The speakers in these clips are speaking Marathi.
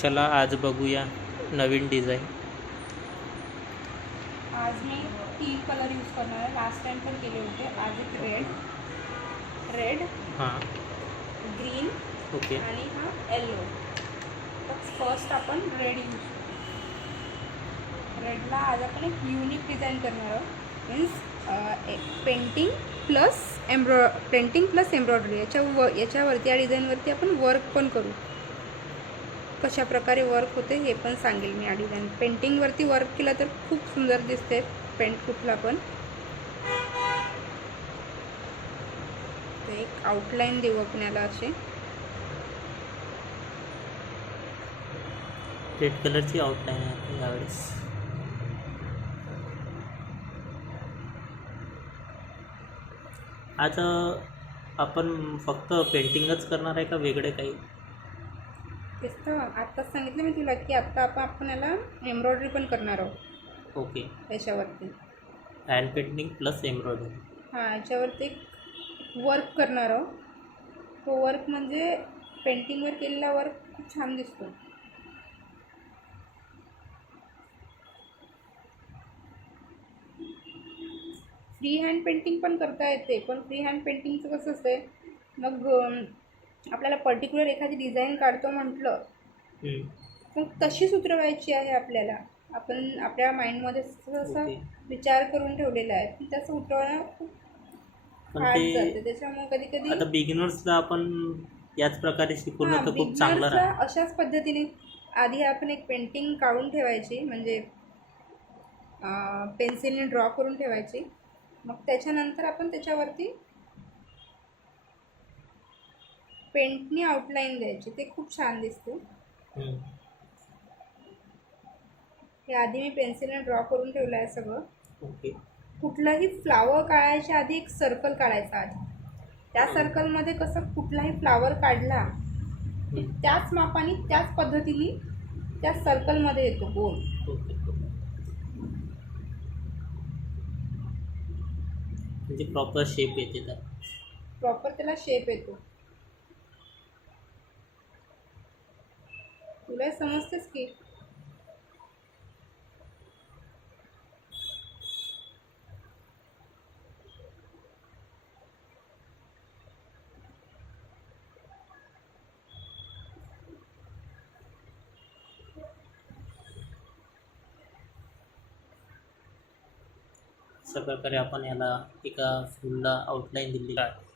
चला आज बघूया नवीन डिझाईन. आज मी 3 कलर यूज करणार आहे. लास्ट टाइम पण केले होते. आज एक रेड हां ग्रीन ओके आणि हा येल्लो. तर फर्स्ट आपण रेड यूज करू. रेडला आज आपण एक युनिक डिझाईन करणार आहोत. मीन्स पेंटिंग प्लस एम्ब्रॉयडरी याच्यावरती या डिझाईनवरती आपण वर्क पण करू. कशा प्रकारे वर्क होते हे पण सांगेल मी. या डिझाईन पेंटिंगवरती वर्क केलं तर खूप सुंदर दिसते पेंट कुठला पण. तर एक आउटलाईन देऊ आपल्याला असे. रेड कलरची आउटलाईन आहे यावेळेस. आज आपण फक्त पेंटिंगच करणार आहे का वेगळे काही? तेच तर आत्ताच सांगितलं मी तुला की आत्ता आपण याला एम्ब्रॉयडरी पण करणार आहोत. ओके, याच्यावरती हँड पेंटिंग प्लस एम्ब्रॉयडरी. हां, याच्यावरती एक वर्क करणार आहोत. तो वर्क म्हणजे पेंटिंगवर केलेला वर्क खूप छान दिसतो. फ्री हँड पेंटिंग पण करता येते, पण फ्री हँड पेंटिंगचं कसं असते, मग आपल्याला पर्टिक्युलर एखादी डिझाईन काढतो म्हटलं मग तशीच उतरवायची आहे आपल्याला. आपण आपल्या माइंडमध्ये असं ओके. विचार करून ठेवलेला आहे की त्याचं उतरवणं खूप पण हार्ड ते जाते. त्याच्यामुळे कधी कधी आता बिगिनर्सला आपण याच प्रकारे शिकवलं तर खूप चांगलं बिगनर्सला राहील. अशाच पद्धतीने आधी आपण एक पेंटिंग काढून ठेवायची, म्हणजे पेन्सिलने ड्रॉ करून ठेवायची. मग त्याच्यानंतर आपण त्याच्यावरती पेंटनी आउटलाईन द्यायची. ते खूप छान दिसते. हे आधी मी पेन्सिलने ड्रॉ करून ठेवलं आहे सगळं. ओके. कुठलंही फ्लावर काढायच्या आधी एक सर्कल काढायचा आधी. त्या सर्कलमध्ये कसं कुठलाही फ्लावर काढला त्याच मापाने त्याच पद्धतीने त्या सर्कलमध्ये येतो गोल. ओके, म्हणजे प्रॉपर शेप येते त्यात. प्रॉपर त्याला शेप येतो. तुला समजतेस की अशा प्रकारे आपण याला एका फुलला आउटलाईन दिलेली आहे.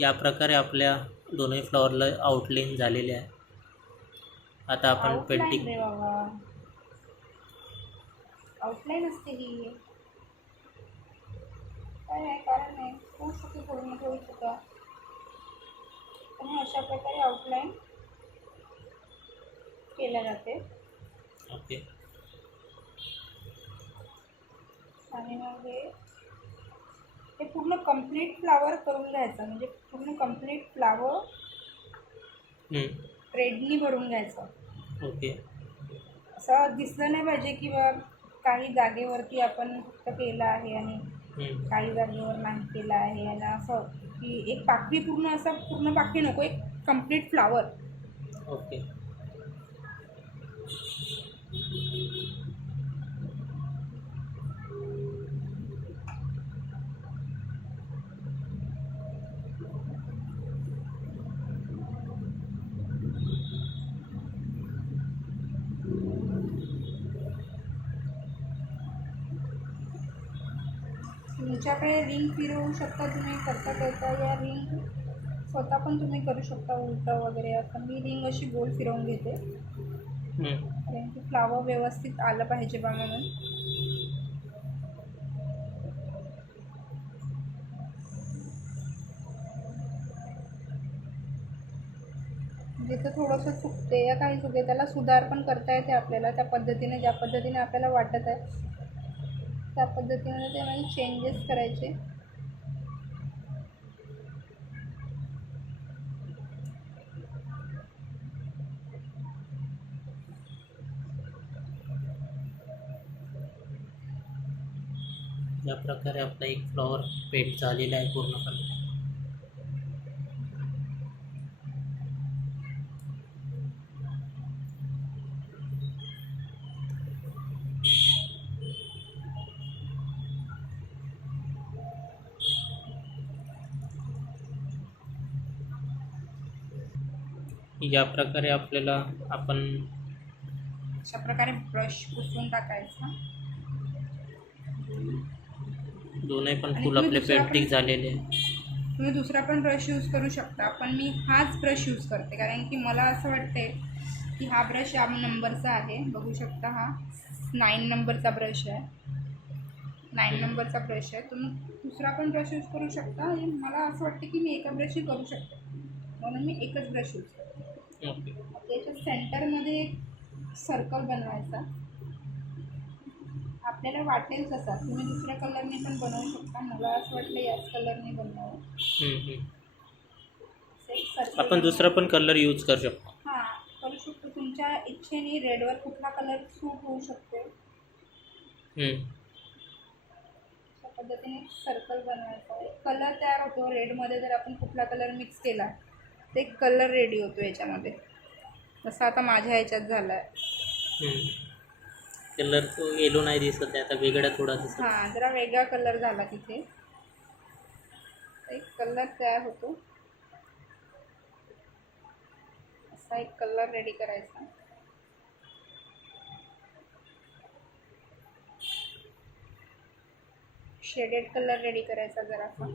या प्रकारे आपल्या दोन्ही फ्लॉवरला आउटलाईन झालेले आहे. आता आपण आउटलाईन पेंटिंग रे बाबा, आउटलाईन असते ही. काय नाही, कारण नाही होऊ शकते, थोडी मोठी होऊ शकता. आणि अशा प्रकारे आउटलाईन केल्या जाते. ओके. आणि मग हे पूर्ण कंप्लीट फ्लावर करून घ्यायचं. म्हणजे पूर्ण कंप्लीट फ्लावर रेडनी भरून घ्यायचं. ओके. असं दिसलं नाही पाहिजे की बा काही जागेवरती आपण फक्त केलं आहे आणि काही जागेवर नाही केलं आहे. आणि असं की एक पाकळी पूर्ण, असं पूर्ण पाकळी नको, एक कंप्लीट फ्लावर. ओके. तुमच्याकडे रिंग फिरवू शकता तुम्ही करता करता. या रिंग स्वतः पण तुम्ही करू शकता उलटं वगैरे. असं मी रिंग अशी गोल फिरवून घेते कारण की फ्लावर व्यवस्थित आलं पाहिजे बा म्हणून. जिथं थोडंसं चुकते या काही चुकते त्याला सुधार पण करता येते आपल्याला. त्या पद्धतीने, ज्या पद्धतीने आपल्याला वाटत आहे त्या पद्धतीने त्यामध्ये चेंजेस करायचे. या प्रकारे आपला एक फ्लॉवर पेंट झालेला आहे पूर्णपणे. या प्रकारे आपल्याला आपण अशा प्रकारे ब्रश पुसून टाकायचा. दोन्ही पण आणि फुल तुम्ही आपले दुसरा पेंटिंग पण- झालेले आहे. तुम्ही दुसरा पण ब्रश यूज करू शकता, पण मी हाच ब्रश यूज करते कारण की मला असं वाटते की हा ब्रश या नंबरचा आहे. बघू शकता, हा 9 नंबरचा ब्रश आहे. 9 नंबरचा ब्रश आहे. तुम्ही दुसरा पण ब्रश यूज करू शकता आणि मला असं वाटतं की मी एका ब्रशही करू शकते, म्हणून मी एकच ब्रश यूज करते. ओके. त्याच्या सेंटरमध्ये एक सर्कल बनवायचा. आपल्याला वाटेल तसा तुम्ही दुसऱ्या कलरने पण बनवू शकता. मला असं वाटलं याच कलरने बनवावं. एक सर्कल आपण दुसरा पण कलर यूज करू शकतो. हां, करू शकतो. तुमच्या इच्छेने रेडवर कुठला कलर सूट होऊ शकतो अशा पद्धतीने सर्कल बनवायचा. एक कलर तयार होतो रेडमध्ये. जर आपण कुठला कलर मिक्स केला तर एक कलर रेडी होतो याच्यामध्ये. जसं आता माझ्या ह्याच्यात झाला आहे. कलर तो येलो नाही दिसत आहे, आता वेगळा थोडा दिसत. हां, जरा वेगळा कलर झाला तिथे. एक कलर तयार होतो. असा एक कलर रेडी करायचा. शेडेड कलर रेडी करायचा जरासा.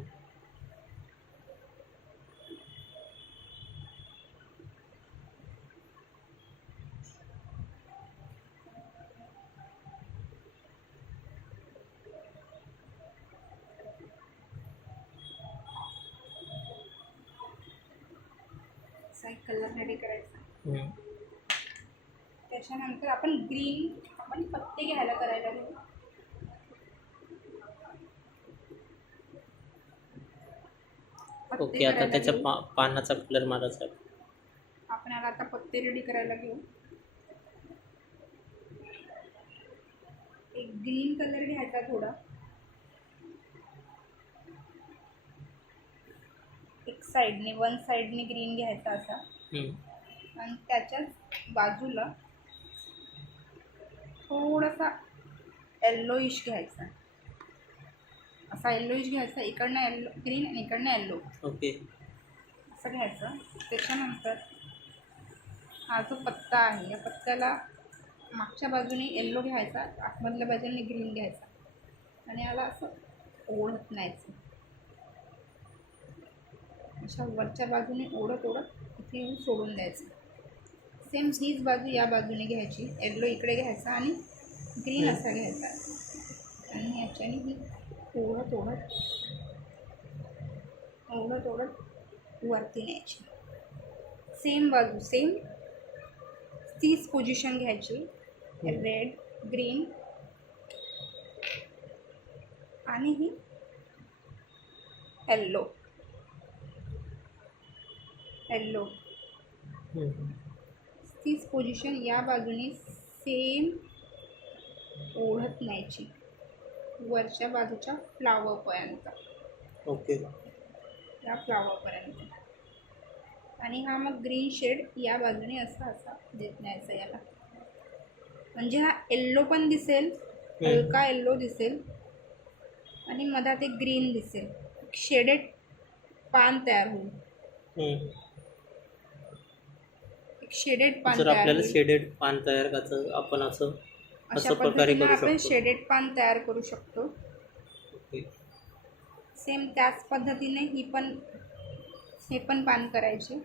असा एक कलर रेडी करायचा. त्याच्यानंतर आपण पत्ते घ्यायला करायला घेऊ. ओके, आता त्याच्या पानाचा कलर मारायचा आहे. आपण आता पत्ते रेडी करायला घेऊ. एक ग्रीन कलर घ्यायचा थोडा. एक साईडने वन साईडने ग्रीन घ्यायचा असा. आणि त्याच्याच बाजूला थोडासा येल्लोइश घ्यायचा. असा येल्लोइश घ्यायचा. इकडनं येल्लो ग्रीन आणि इकडनं येल्लो. ओके. असं घ्यायचं. त्याच्यानंतर हा जो पत्ता आहे या पत्त्याला मागच्या बाजूने येल्लो घ्यायचा, आतमधल्या बाजूने ग्रीन घ्यायचा आणि याला असं ओढत न्यायचं. अशा वरच्या बाजूने ओढत इथे येऊन सोडून द्यायचं. सेम हीच बाजू या बाजूने घ्यायची. येल्लो इकडे घ्यायचा आणि ग्रीन असा घ्यायचा आणि याच्याने ही ओढत वरती न्यायची. सेम बाजू सेम तीच पोझिशन घ्यायची. रेड ग्रीन आणि ही येल्लो तीच पोझिशन या बाजूने सेम ओढत न्यायची वरच्या बाजूच्या फ्लावरपर्यंत. ओके. या फ्लावरपर्यंत. आणि हा मग ग्रीन शेड या बाजूने असा देत न्यायचा याला. म्हणजे हा येल्लो पण दिसेल, हलका येल्लो दिसेल आणि मधात एक ग्रीन दिसेल. शेडेड पान तयार होईल. एक शेडेड पान जर तयार आपल्याला होईल. शेडेड पान तयार करायचं आपण असं अशा प्रकारे पद्धतीने करू आपण शकतो. शेडेड पान तयार करू शकतो. ओके. सेम त्याच पद्धतीने हे पण पान करायचे.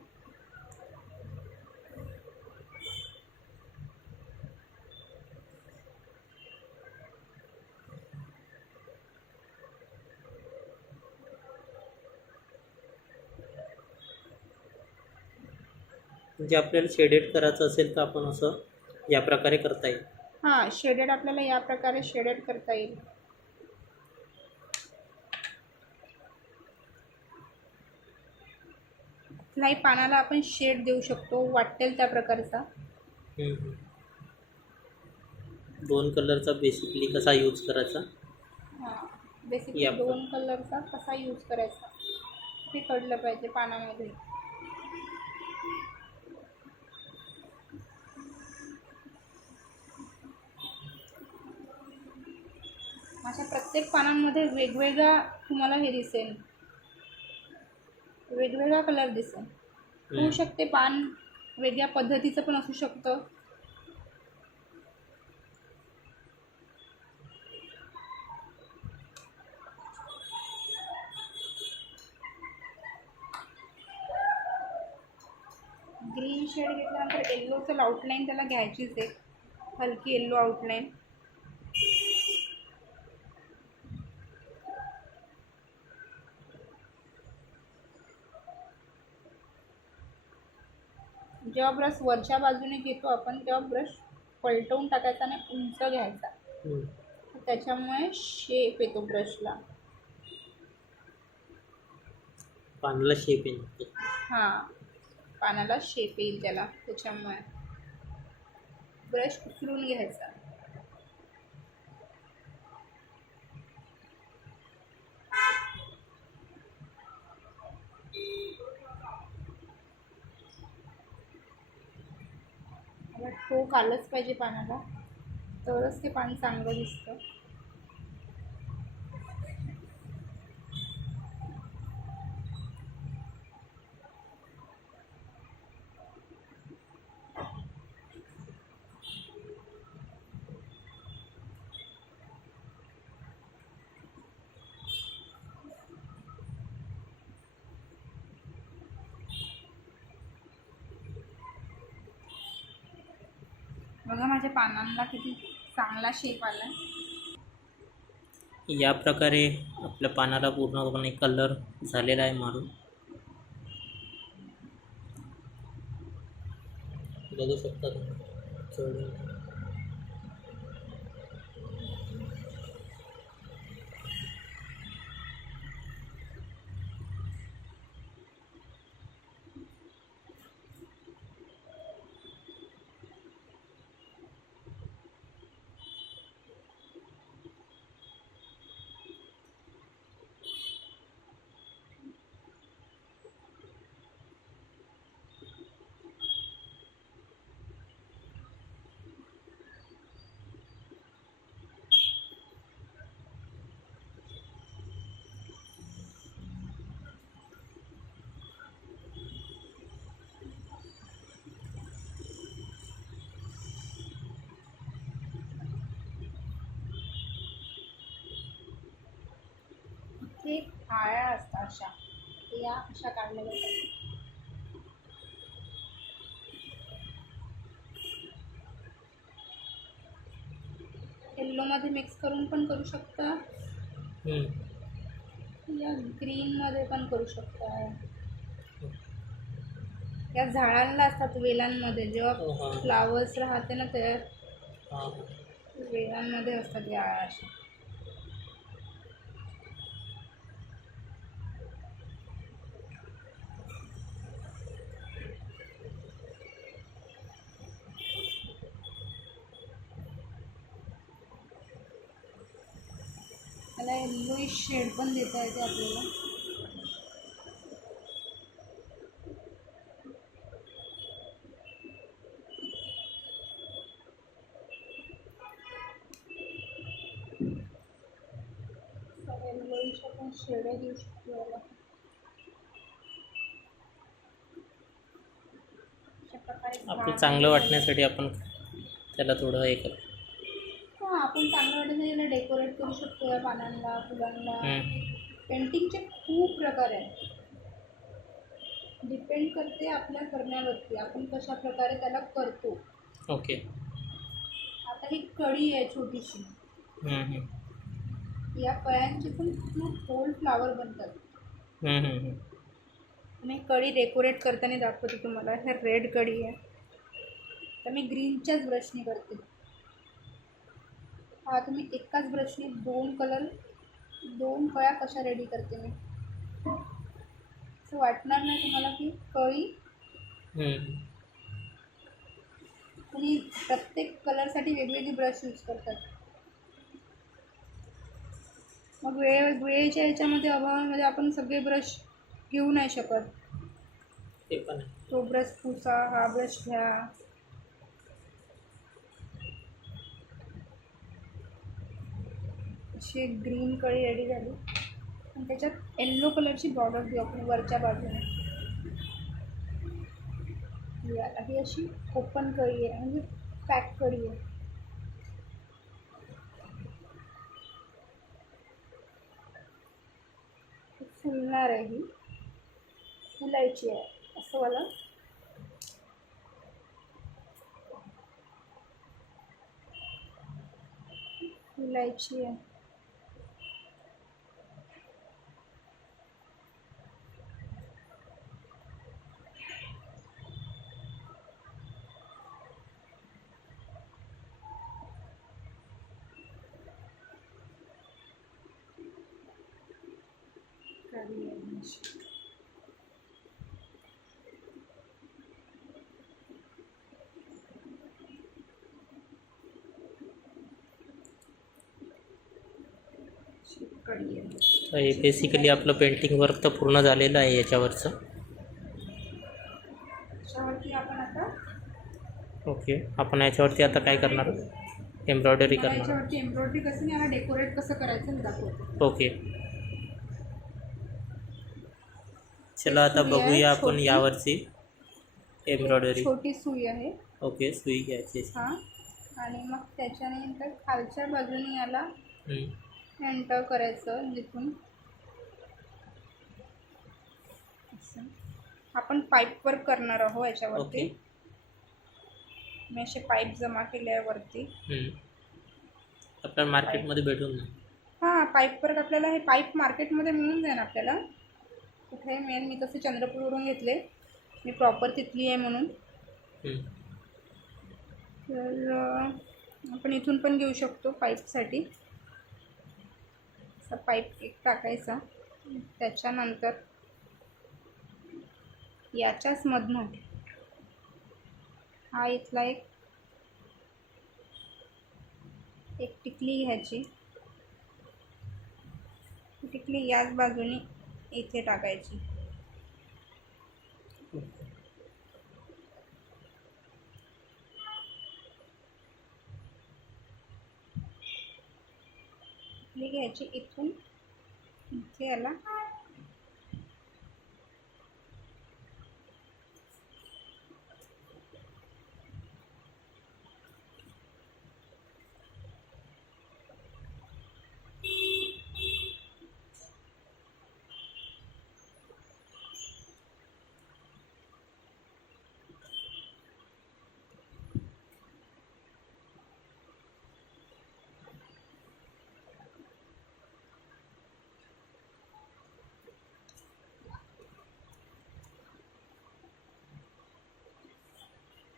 म्हणजे आपल्याला शेडेड करायचं असेल तर आपण असं या प्रकारे करता येईल. हां, शेडेड आपल्याला या प्रकारे शेडेड करता येईल. कुठल्याही पानाला आपण शेड देऊ शकतो वाटेल त्या प्रकारचा. दोन कलरचा बेसिकली कसा यूज करायचा. हां, बेसिकली 2 कलरचा कसा यूज करायचा ते कळलं पाहिजे पानामध्ये. अशा प्रत्येक पानांमध्ये वेगवेगळा तुम्हाला हे दिसेल, वेगवेगळा कलर दिसेल. होऊ शकते पान वेगळ्या पद्धतीचं पण असू शकतं. ग्रीन शेड घेतल्यानंतर येल्लोचं आउटलाईन त्याला घ्यायचीच आहे, हलकी येल्लो आउटलाईन. जेव्हा ब्रश वरच्या बाजूने घेतो आपण तेव्हा ब्रश पलटवून टाकायचा आणि उंच घ्यायचा, त्याच्यामुळे शेप येतो ब्रशला. पानाला शेप येईल. हां, पानाला शेप येईल त्याला, त्याच्यामुळे ब्रश उचलून घ्यायचा. ठोक आलंच पाहिजे पानाला, तरच ते पान चांगलं दिसतं. बघा माझ्या पानांना किती चांगला शेप आला. या प्रकारे आपल्या पानाला पूर्णपणे कलर झालेला आहे मारून. बघू शकता तुम्ही. हे आळ्या असतात अशा, या अशा काढल्या जातात. येल्लोमध्ये मिक्स करून पण करू शकता, या ग्रीनमध्ये पण करू शकता. या झाडांना असतात वेलांमध्ये, जेव्हा फ्लावर्स राहते ना त्या वेलांमध्ये असतात या आळ्या अशा. त्याला येल्लोइश शेड पण देता येते आपल्याला. येल्लोइश आपण शेड देऊ शकतो याला. आपलं चांगलं वाटण्यासाठी आपण त्याला थोडं हे करतो. हां, आपण चांगलं वाटण्यासाठी याला डेकोरेट करू शकतो या पानांना, फुलांना. पेंटिंगचे खूप प्रकार आहेत, डिपेंड करते आपल्या करण्यावरती, आपण कशा प्रकारे त्याला करतो. ओके. आता ही कळी आहे छोटीशी, या कळ्यांचे पण खूप गोल फ्लावर बनतात. मी कळी डेकोरेट करताना दाखवते तुम्हाला. ह्या रेड कळी आहे, तर मी ग्रीनच्याच ब्रशने करते. हा, तुम्ही एकाच ब्रशने दोन कळ्या कशा रेडी करते मी, असं वाटणार नाही तुम्हाला की कळी. तुम्ही प्रत्येक कलरसाठी वेगवेगळी ब्रश यूज करतात, मग वेळेच्या ह्याच्यामध्ये अभावामध्ये आपण सगळे ब्रश घेऊ नाही शकत. ते पण तो ब्रश पुसा, हा ब्रश घ्या. अशी ग्रीन कळी रेडी झाली आणि त्याच्यात येल्लो कलरची बॉर्डर देऊ आपण वरच्या बाजूने. याला ही अशी ओपन कळी आहे, म्हणजे पॅक कळी आहे. फुलणार आहे, ही फुलायची आहे असं मला फुलायची आहे. कळी आहे. तर हे बेसिकली आपलं पेंटिंग वर्क तर पूर्ण झालेलं आहे याच्यावरचं. त्याच्यावरती आपण आता ओके, आपण याच्यावरती आता काय करणार? एम्ब्रॉयडरी मला करणार. याच्यावरती एम्ब्रॉयडरी कसं याला डेकोरेट कसं करायचं हे दाखवते. ओके, चला आता सुई आहे बघूया आपण छोटी. यावरची एम्ब्रॉयडरी. छोटी सुई आहे. ओके, सुई घ्यायची. हां, आणि मग त्याच्यानंतर खालच्या बाजूने याला हम्म, एंटर करायचं जिथून असं. आपण पाईप वर्क करणार आहोत याच्यावरती. ओके. मी असे पाईप जमा केल्यावरती. आपल्याला मार्केटमध्ये भेटून ना. हां, पाईप वर्क आपल्याला हे पाईप मार्केटमध्ये मिळून जाईल आपल्याला. कुठेही मिळेल. मी तसे चंद्रपूरवरून घेतले, मी प्रॉपर तिथली आहे म्हणून. तर आपण इथून पण घेऊ शकतो पाईपसाठी. असा पाईप एक टाकायचा. त्याच्यानंतर याच्याच मधनं हा इथला एक टिकली घ्यायची. टिकली याच बाजूने इथे टाकायची. टिकली घ्यायची इथून इथे याला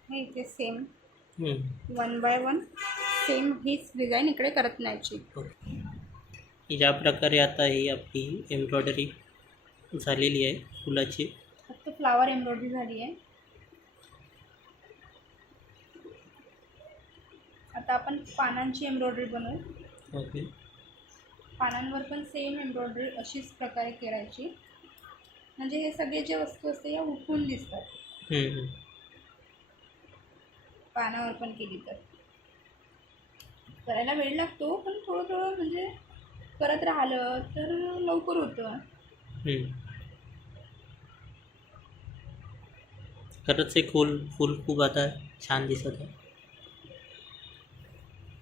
हे इथे सेम 1 बाय 1 सेम हीच डिझाईन इकडे करत न्यायची. ज्या प्रकारे आता ही आपली एम्ब्रॉयडरी झालेली आहे फुलाची. फक्त फ्लावर एम्ब्रॉयडरी झाली आहे. आता आपण पानांची एम्ब्रॉयडरी बनवू. ओके. पानांवर पण सेम एम्ब्रॉयडरी अशीच प्रकारे करायची, म्हणजे हे सगळे जे वस्तू असते या उठून दिसतात. पानावर पण केली तर करायला वेळ लागतो, पण थोडं थोडं म्हणजे करत राहिलं तर लवकर होतं. खरंच हे फूल खूप आता छान दिसत आहे.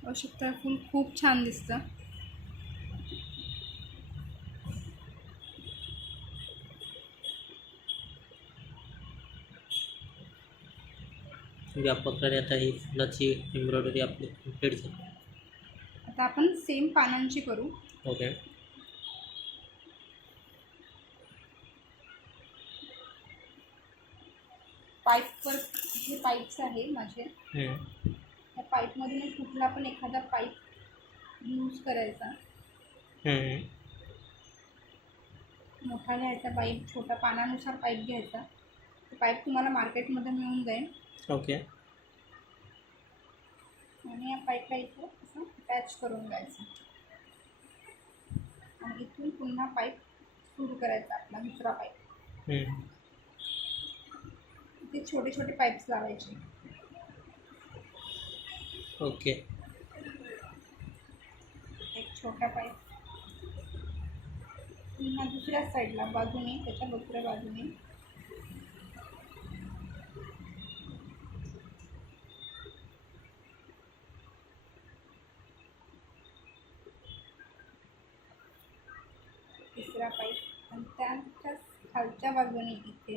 आवश्यकता फूल खूप छान दिसतं. या प्रकारे आता ही फुलाची एम्ब्रॉयडरी आपली कंप्लीट झाली. आता आपण सेम पानांची करू. ओके. पाईपवर हे पाईप्स आहे माझे. त्या पाईपमधून कुठला पण एखादा पाईप यूज करायचा. मोठा घ्यायचा पाईप, छोटा पानानुसार पाईप घ्यायचा. पाईप तुम्हाला मार्केटमध्ये मिळून जाईल. ओके. आणि या पाईपला इथं असं अटॅच करून द्यायचं आणि इथून पुन्हा पाईप सुरू करायचा आपला दुसरा पाईप. इथे छोटे छोटे पाईप्स लावायचे. ओके. एक छोटा पाईप पुन्हा दुसऱ्या साईडला बाजूने, त्याच्या दुसऱ्या बाजूने दुसरा पाईप आणि त्याच्या खालच्या बाजूने इथे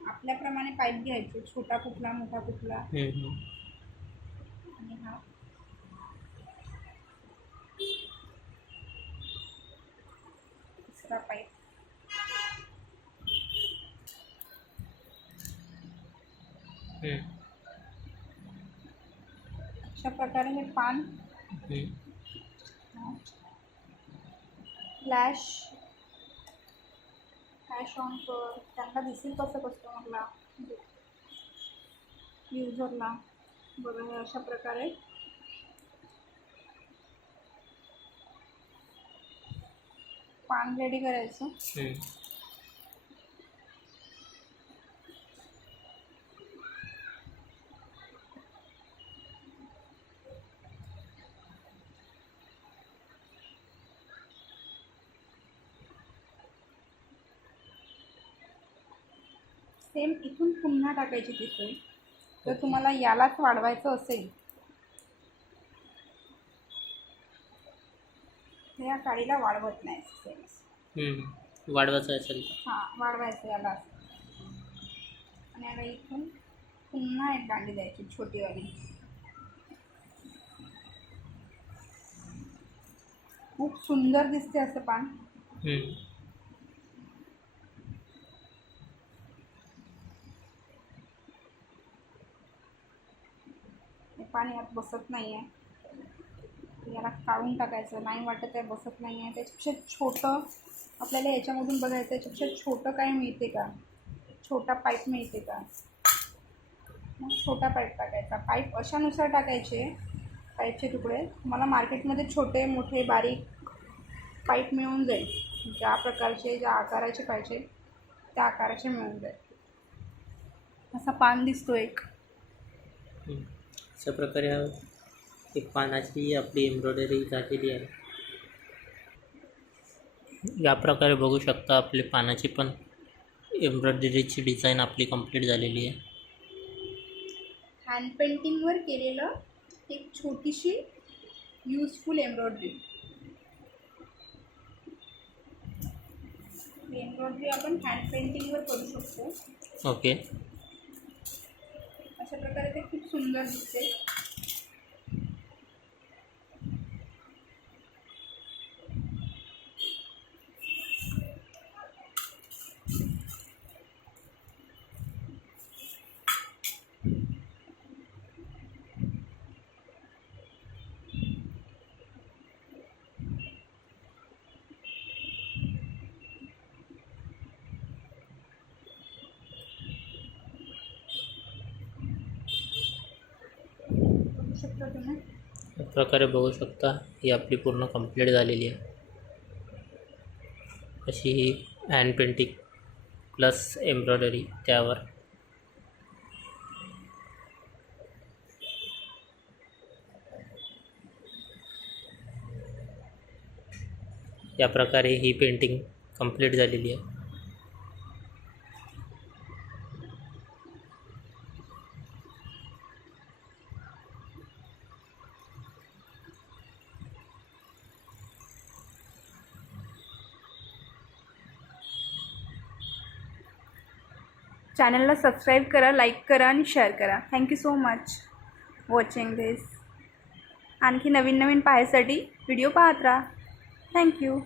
आपल्याप्रमाणे पाईप घ्यायचे, छोटा कुठला मोठा कुठला, आणि हा दुसरा पाईप. अशा प्रकारे हे पान फ्लॅश ऑन कर, त्यांना दिसेल कसं कस्टमरला, युजरला. बघा हे अशा प्रकारे पान रेडी करायचं. सेम इथून पुन्हा टाकायची तिथे. जर तुम्हाला यालाच वाढवायचं असेल तर या काडीला वाढवत नाही. सेम वाढवायचं असेल हां, वाढवायचं याला. आणि याला इथून पुन्हा एक दांडी द्यायची छोटीवाली. खूप सुंदर दिसते असं पान. पाणी यात बसत नाही आहे, याला काढून टाकायचं. नाही वाटत आहे बसत नाही आहे, त्याच्यापेक्षा छोटं आपल्याला याच्यामधून बघायचं, त्याच्यापेक्षा छोटं काय मिळते का, छोटा पाईप मिळते का. मग छोटा पाईप टाकायचा. पाईप अशानुसार टाकायचे, पाईपचे तुकडे तुम्हाला मार्केटमध्ये छोटे मोठे बारीक पाईप मिळून जाईल. ज्या प्रकारचे ज्या आकाराचे पाहिजे त्या आकाराचे मिळून जाईल. असा पान दिसतो एक. अशा प्रकारे एक पानाची आपली एम्ब्रॉयडरी झालेली आहे. या प्रकारे बघू शकता आपली पानाची पण एम्ब्रॉयडरीची डिझाईन आपली कंप्लीट झालेली आहे. हँड पेंटिंगवर केलेलं एक छोटीशी यूजफुल एम्ब्रॉयडरी. एम्ब्रॉयडरी आपण हँड पेंटिंगवर करू शकतो. ओके. अशा प्रकारे ते खूप सुंदर दिसते. तुम्ही या प्रकारे बघू शकता ही आपली पूर्ण कंप्लीट झालेली आहे. अशी ही हँड पेंटिंग प्लस एम्ब्रॉयडरी त्यावर. या प्रकारे ही पेंटिंग कंप्लीट झालेली आहे. चॅनलला सबस्क्राईब करा, लाईक करा आणि शेअर करा. थँक्यू सो मच वॉचिंग दिस. आणखी नवीन नवीन पाहायसाठी व्हिडिओ पाहत राहा. थँक्यू.